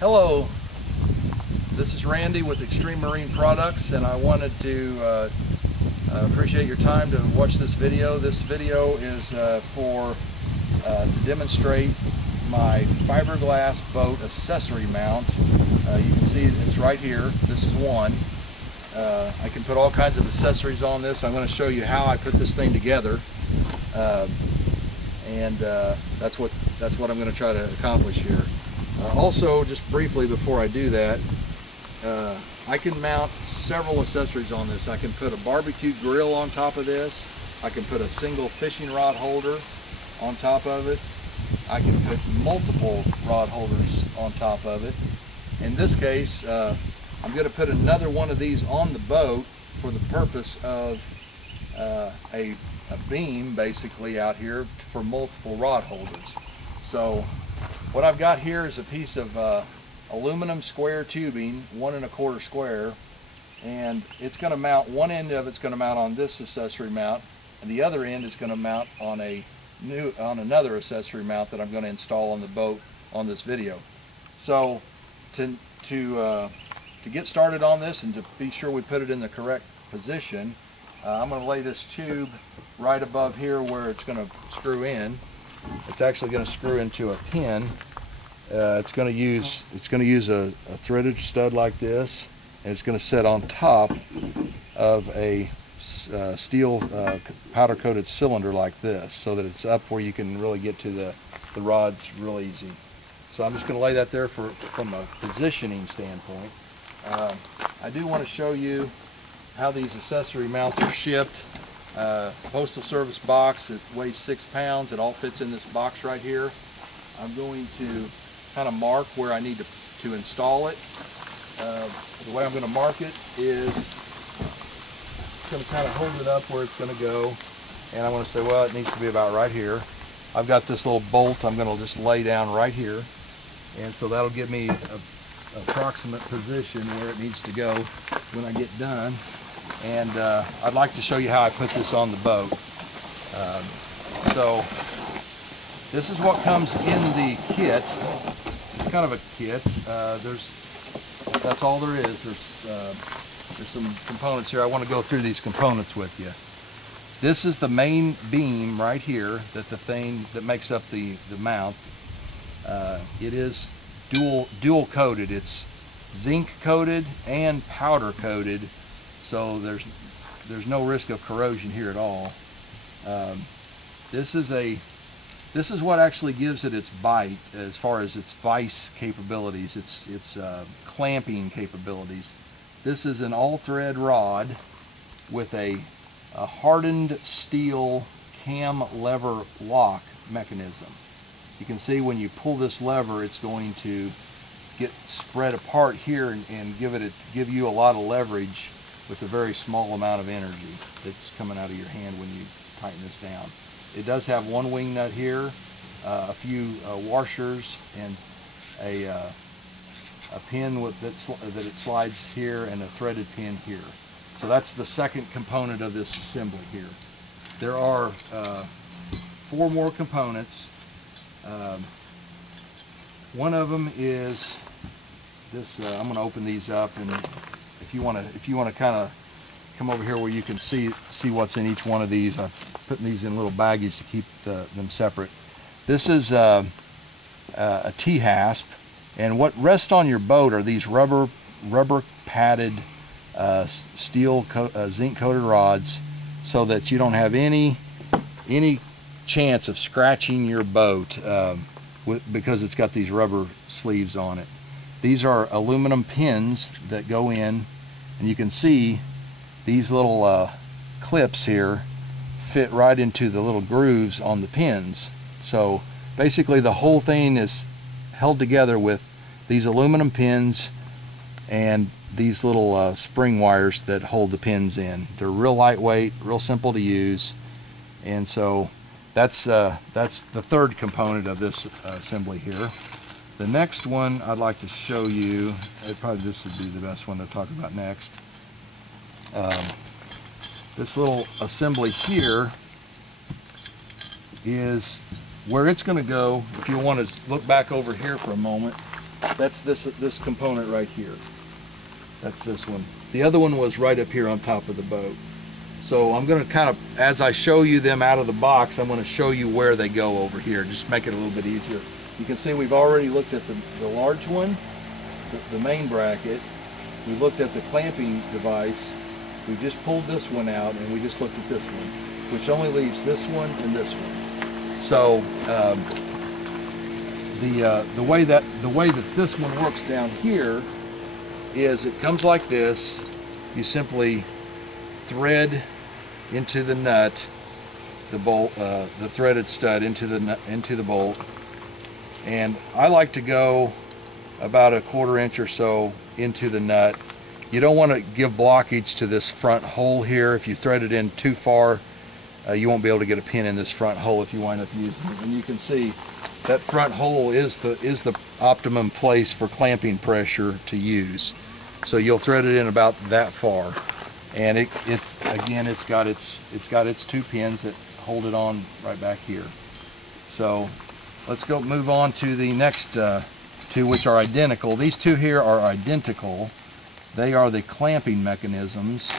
Hello, this is Randy with Extreme Marine Products, and I wanted to appreciate your time to watch this video. This video is to demonstrate my fiberglass boat accessory mount. You can see it's right here. This is one. I can put all kinds of accessories on this. I'm going to show you how I put this thing together, and that's what I'm going to try to accomplish here. Also, just briefly before I do that, I can mount several accessories on this. I can put a barbecue grill on top of this. I can put a single fishing rod holder on top of it. I can put multiple rod holders on top of it. In this case, I'm going to put another one of these on the boat for the purpose of a beam basically out here for multiple rod holders. So what I've got here is a piece of aluminum square tubing, 1 1/4 square, and it's going to mount, one end of it's going to mount on this accessory mount, and the other end is going to mount on another accessory mount that I'm going to install on the boat on this video. So to get started on this and to be sure we put it in the correct position, I'm going to lay this tube right above here where it's going to screw in. It's actually going to screw into a pin. It's going to use a threaded stud like this, and it's going to sit on top of a steel powder coated cylinder like this, so that it's up where you can really get to the rods real easy. So I'm just going to lay that there from a positioning standpoint. I do want to show you how these accessory mounts are shipped. Postal Service box. It weighs 6 pounds. It all fits in this box right here. I'm going to kind of mark where I need to install it. The way I'm going to mark it is going to kind of hold it up where it's going to go, and I'm going to say, well, it needs to be about right here. I've got this little bolt I'm going to just lay down right here, and so that'll give me an approximate position where it needs to go when I get done. And I'd like to show you how I put this on the boat. So this is what comes in the kit. It's kind of a kit. That's all there is. There's some components here. I want to go through these components with you. This is the main beam right here that makes up the mount. It is dual coated. It's zinc coated and powder coated. So there's no risk of corrosion here at all. This is what actually gives it its bite as far as its vice capabilities, its clamping capabilities. This is an all-thread rod with a hardened steel cam lever lock mechanism. You can see when you pull this lever, it's going to get spread apart here and give you a lot of leverage with a very small amount of energy that's coming out of your hand when you tighten this down. It does have one wing nut here, a few washers, and a pin that it slides here, and a threaded pin here. So that's the second component of this assembly here. There are 4 more components. One of them is this. I'm going to open these up, and if you want to kind of come over here where you can see what's in each one of these, I'm putting these in little baggies to keep them separate. This is a T-hasp, and what rests on your boat are these rubber padded steel zinc coated rods, so that you don't have any chance of scratching your boat because it's got these rubber sleeves on it. These are aluminum pins that go in, and you can see these little clips here fit right into the little grooves on the pins. So basically the whole thing is held together with these aluminum pins and these little spring wires that hold the pins in. They're real lightweight, real simple to use, and so that's the third component of this assembly here. The next one I'd like to show you, probably this would be the best one to talk about next. This little assembly here is where it's going to go. If you want to look back over here for a moment, That's this component right here. That's this one. The other one was right up here on top of the boat. So I'm going to kind of, as I show you them out of the box, I'm going to show you where they go over here, just make it a little bit easier. You can see we've already looked at the large one, the main bracket. We looked at the clamping device. We just pulled this one out, and we just looked at this one, which only leaves this one and this one. So the way that this one works down here is it comes like this. You simply thread into the nut, the bolt, the threaded stud into the bolt, and I like to go about a 1/4 inch or so into the nut. You don't want to give blockage to this front hole here. If you thread it in too far, you won't be able to get a pin in this front hole if you wind up using it. And you can see that front hole is the optimum place for clamping pressure to use. So you'll thread it in about that far, and it's got its 2 pins that hold it on right back here. So let's go move on to the next two, which are identical. These two here are identical. They are the clamping mechanisms,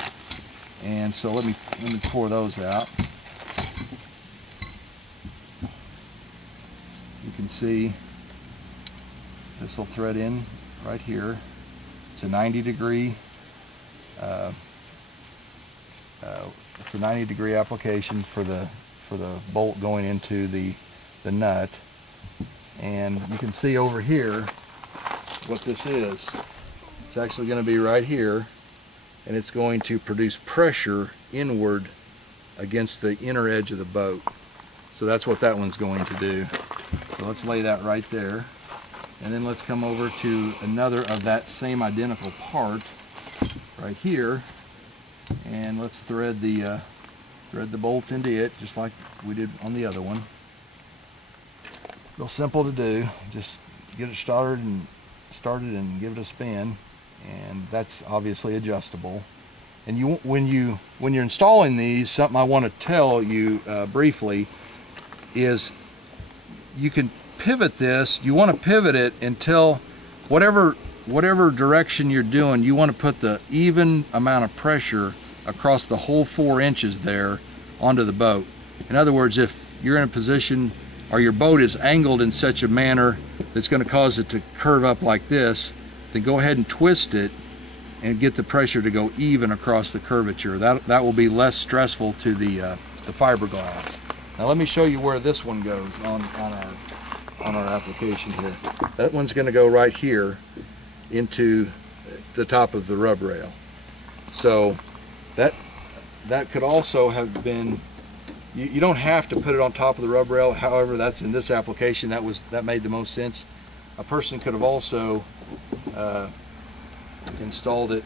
and so let me pour those out. You can see this will thread in right here. It's a 90-degree. It's a 90-degree application for the bolt going into the nut, and you can see over here what this is. It's actually going to be right here, and it's going to produce pressure inward against the inner edge of the boat. So that's what that one's going to do. So let's lay that right there. And then let's come over to another of that same identical part right here, and let's thread the bolt into it just like we did on the other one. Real simple to do. Just get it started and give it a spin, and that's obviously adjustable. And when you're installing these, something I want to tell you briefly is you can pivot this. You want to pivot it until whatever direction you're doing, you want to put the even amount of pressure across the whole 4 inches there onto the boat. In other words, if you're in a position or your boat is angled in such a manner that's going to cause it to curve up like this, then go ahead and twist it and get the pressure to go even across the curvature. That will be less stressful to the fiberglass. Now let me show you where this one goes on our application here. That one's going to go right here into the top of the rub rail. So that could also have been, you don't have to put it on top of the rub rail. However, that's in this application, that made the most sense. A person could have also installed it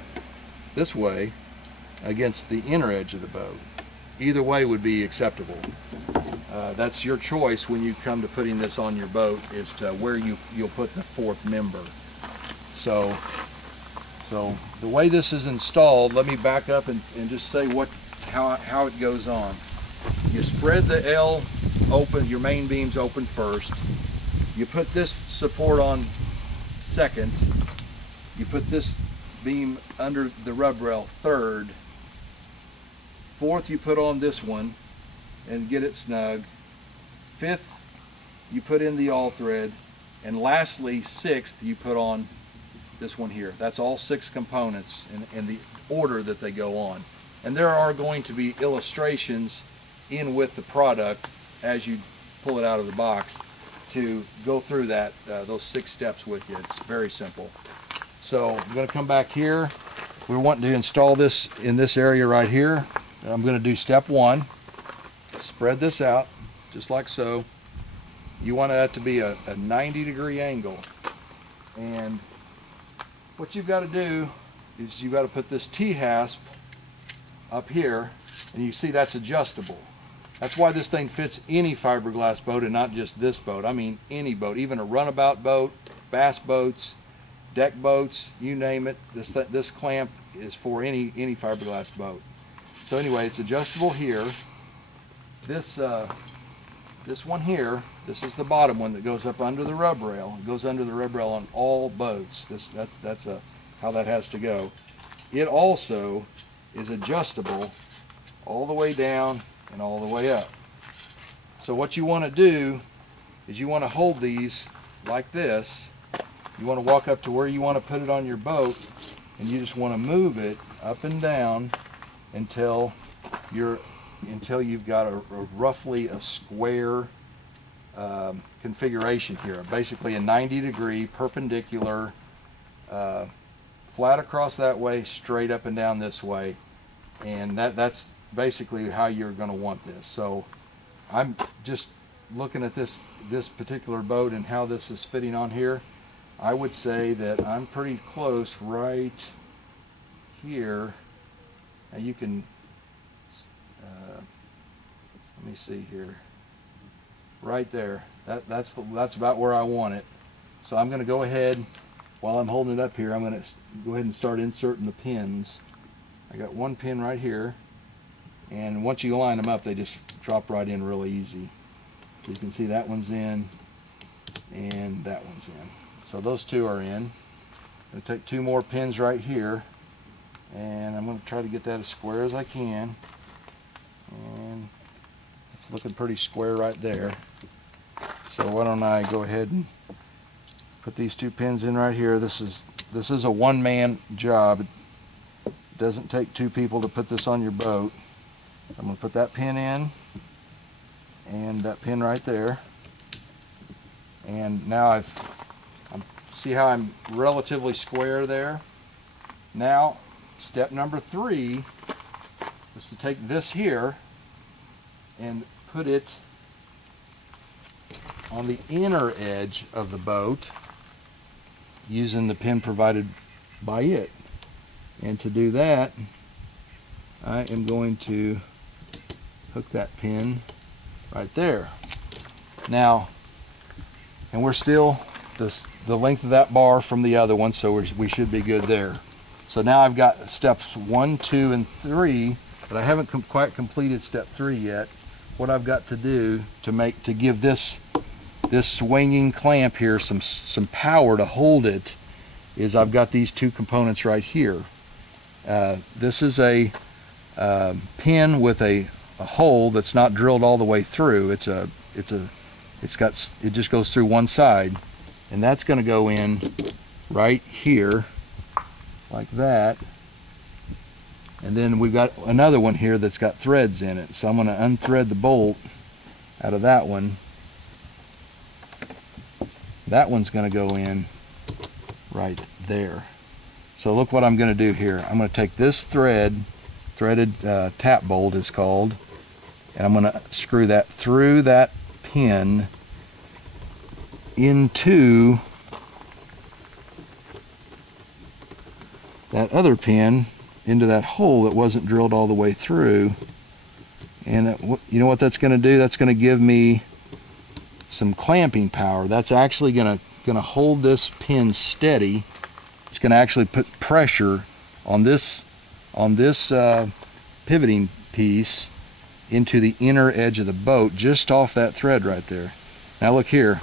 this way against the inner edge of the boat. Either way would be acceptable. That's your choice when you come to putting this on your boat, as to where you'll put the 4th member. So the way this is installed, let me back up and just say how it goes on. You spread the L open, your main beams open first. You put this support on second. You put this beam under the rub rail third. Fourth, you put on this one and get it snug. Fifth, you put in the all thread, and lastly, sixth, you put on this one here. That's all 6 components in the order that they go on. And there are going to be illustrations in with the product as you pull it out of the box to go through those 6 steps with you. It's very simple. So I'm going to come back here. We're wanting to install this in this area right here. I'm going to do step 1. Spread this out just like so. You want that to be a 90-degree angle, and what you've got to do is you've got to put this T-hasp up here, and you see that's adjustable. That's why this thing fits any fiberglass boat, and not just this boat. I mean any boat, even a runabout boat, bass boats, deck boats, you name it. This clamp is for any fiberglass boat. So anyway, it's adjustable here. This this one here, this is the bottom one that goes up under the rub rail. It goes under the rub rail on all boats. That's how that has to go. It also is adjustable all the way down and all the way up. So what you want to do is you want to hold these like this. You want to walk up to where you want to put it on your boat, and you just want to move it up and down until you've got a roughly a square configuration here. Basically a 90-degree perpendicular, flat across that way, straight up and down this way, and that's basically how you're going to want this. So I'm just looking at this particular boat and how this is fitting on here. I would say that I'm pretty close right here. Now you can let me see here, right there. That's about where I want it. So I'm going to go ahead, while I'm holding it up here, I'm going to go ahead and start inserting the pins. I got one pin right here, and once you line them up, they just drop right in really easy. So you can see that one's in, and that one's in. So those two are in. I'm going to take two more pins right here, and I'm going to try to get that as square as I can. And it's looking pretty square right there. So why don't I go ahead and put these two pins in right here. This is a one-man job. It doesn't take two people to put this on your boat. So I'm going to put that pin in, and that pin right there. And now see how I'm relatively square there? Now, step number 3 is to take this here and put it on the inner edge of the boat using the pin provided by it. And to do that, I am going to hook that pin right there. Now, and we're still the length of that bar from the other one, so we should be good there. So now I've got steps 1, 2, and 3, but I haven't quite completed step 3 yet. What I've got to do to give this swinging clamp here some power to hold it is I've got these two components right here. This is a pin with a hole that's not drilled all the way through. It just goes through one side, and that's going to go in right here like that. And then we've got another one here that's got threads in it. So I'm going to unthread the bolt out of that one. That one's going to go in right there. So look what I'm going to do here. I'm going to take this threaded tap bolt is called, and I'm going to screw that through that pin into that other pin, into that hole that wasn't drilled all the way through. And you know what that's going to do? That's going to give me some clamping power. That's actually going to hold this pin steady. It's going to actually put pressure on this pivoting piece into the inner edge of the boat, just off that thread right there. Now look here.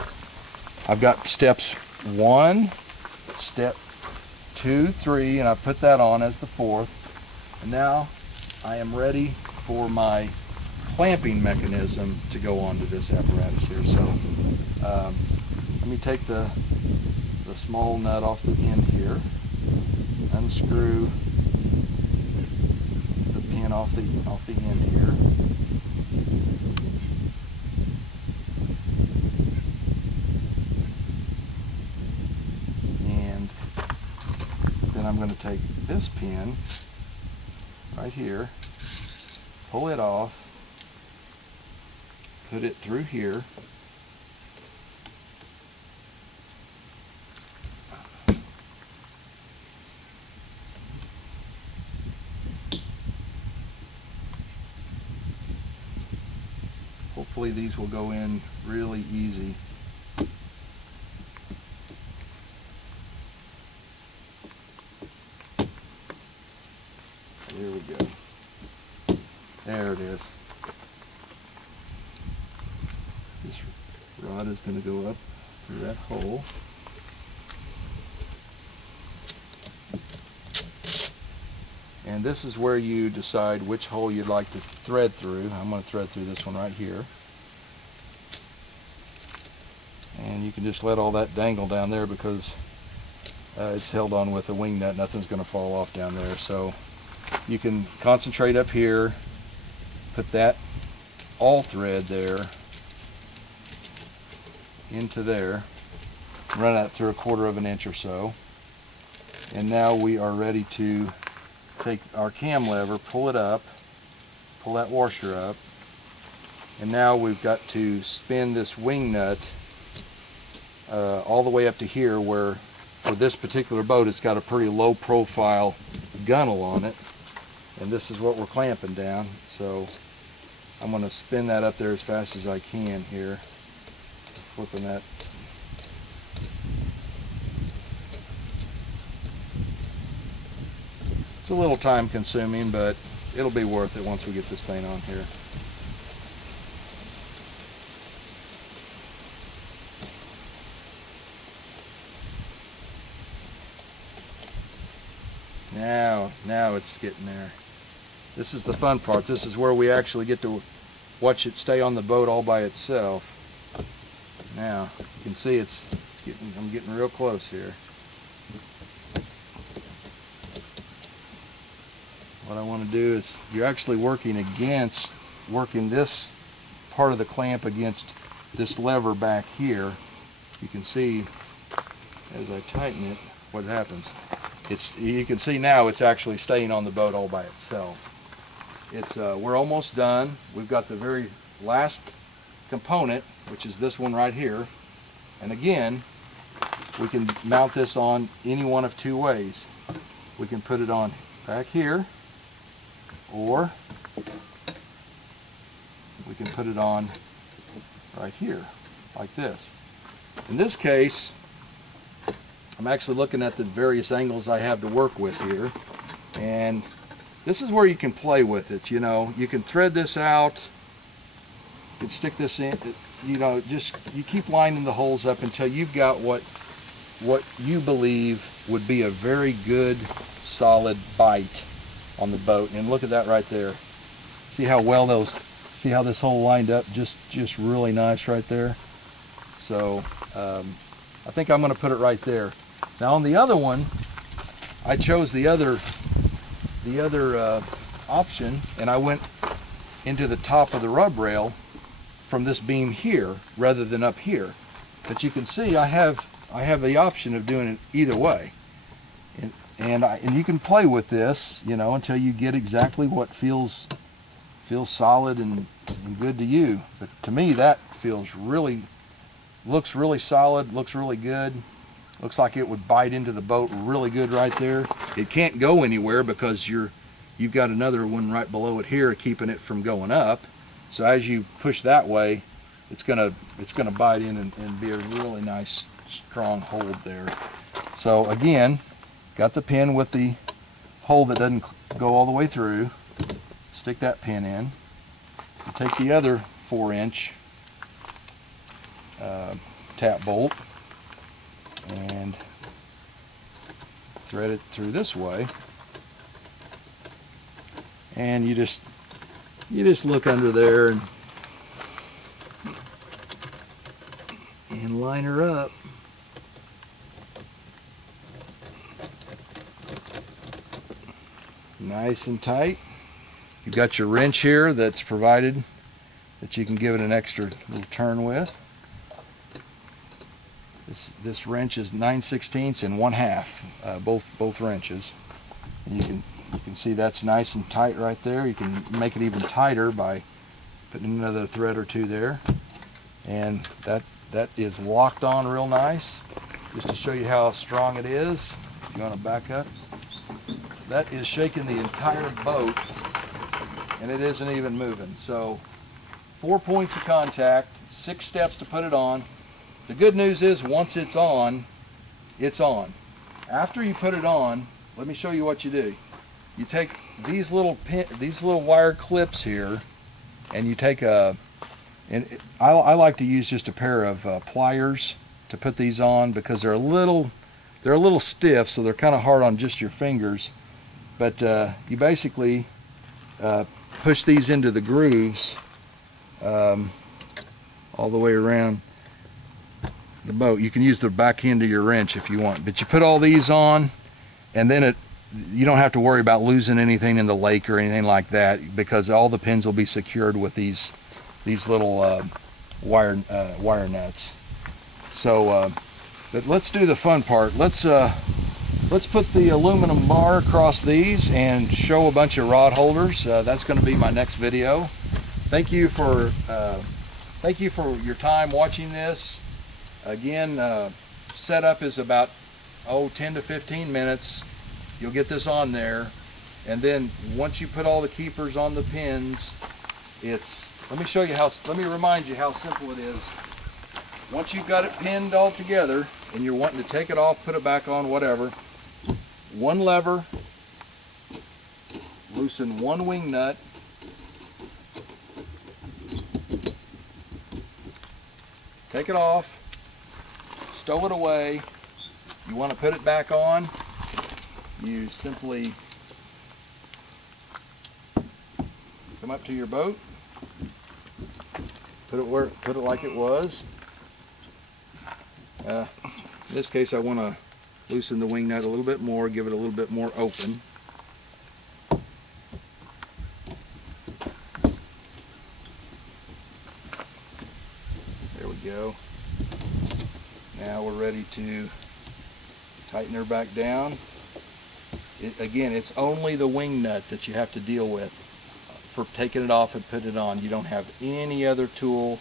I've got steps 1, step 2, 3, and I put that on as the 4th. And now I am ready for my clamping mechanism to go onto this apparatus here. So let me take the small nut off the end here, unscrew the pin off the end here. And then I'm going to take this pin right here, pull it off, put it through here, hopefully these will go in really easy. There we go. There it is. is going to go up through that hole. And this is where you decide which hole you'd like to thread through. I'm going to thread through this one right here. And you can just let all that dangle down there because it's held on with a wing nut. Nothing's going to fall off down there. So you can concentrate up here, put that all thread there into there, run that through 1/4 of an inch or so. And now we are ready to take our cam lever, pull it up, pull that washer up, and now we've got to spin this wing nut all the way up to here, where for this particular boat it's got a pretty low profile gunnel on it, and this is what we're clamping down. So I'm going to spin that up there as fast as I can here, flipping that. It's a little time consuming, but it'll be worth it once we get this thing on here. Now it's getting there. This is the fun part. This is where we actually get to watch it stay on the boat all by itself. Now you can see I'm getting real close here. What I want to do is, you're actually working this part of the clamp against this lever back here. You can see as I tighten it what happens. You can see now it's actually staying on the boat all by itself. We're almost done. We've got the very last component, which is this one right here. And again, we can mount this on any one of 2 ways. We can put it on back here, or we can put it on right here, like this. In this case, I'm actually looking at the various angles I have to work with here, and this is where you can play with it. You know, you can thread this out, you can stick this in, you know, you keep lining the holes up until you've got what you believe would be a very good solid bite on the boat. And look at that right there. See how well see how this hole lined up, just really nice right there. So I think I'm going to put it right there. Now on the other one, I chose the other option, and I went into the top of the rub rail from this beam here rather than up here. But you can see I have the option of doing it either way, and you can play with this, you know, until you get exactly what feels solid and good to you. But to me, that looks really solid, looks really good. Looks like it would bite into the boat really good right there. It can't go anywhere because you've got another one right below it here keeping it from going up. So as you push that way, it's gonna bite in and be a really nice strong hold there. So again, got the pin with the hole that doesn't go all the way through. Stick that pin in. You take the other 4-inch tap bolt and thread it through this way, and you just look under there and line her up. Nice and tight. You've got your wrench here that's provided that you can give it an extra little turn with. This wrench is 9/16 and 1/2, both wrenches. And you can see that's nice and tight right there. You can make it even tighter by putting another thread or 2 there, and that is locked on real nice. Just to show you how strong it is, if you want to back up, that is shaking the entire boat, and it isn't even moving. So 4 points of contact, 6 steps to put it on. The good news is once it's on, it's on. After you put it on, let me show you what you do. You take these little wire clips here, and you take And I like to use just a pair of pliers to put these on because they're a little stiff, so they're kind of hard on just your fingers. But you basically push these into the grooves all the way around the boat. You can use the back end of your wrench if you want, but you put all these on, and then you don't have to worry about losing anything in the lake or anything like that, because all the pins will be secured with these little wire nuts. So but let's do the fun part. Let's put the aluminum bar across these and show a bunch of rod holders. That's going to be my next video. Thank you for your time watching this. Again, setup is about 10 to 15 minutes. You'll get this on there, and then once you put all the keepers on the pins, let me remind you how simple it is. Once you've got it pinned all together and you're wanting to take it off, put it back on, whatever, one lever, loosen one wing nut, take it off, stow it away. You want to put it back on, you simply come up to your boat, put it like it was. In this case, I want to loosen the wing nut a little bit more, give it a little bit more open. There we go. Now we're ready to tighten her back down. Again, it's only the wing nut that you have to deal with for taking it off and putting it on. You don't have any other tool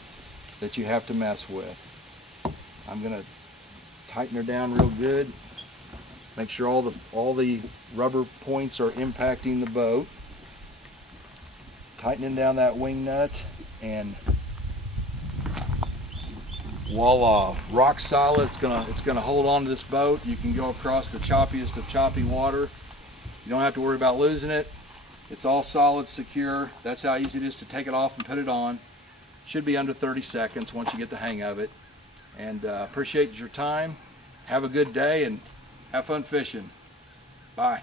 that you have to mess with. I'm going to tighten her down real good. Make sure all the rubber points are impacting the boat. Tightening down that wing nut, and voila, rock solid. It's gonna hold on to this boat. You can go across the choppiest of choppy water. You don't have to worry about losing it. It's all solid, secure. That's how easy it is to take it off and put it on. Should be under 30 seconds once you get the hang of it. And appreciate your time. Have a good day and have fun fishing. Bye.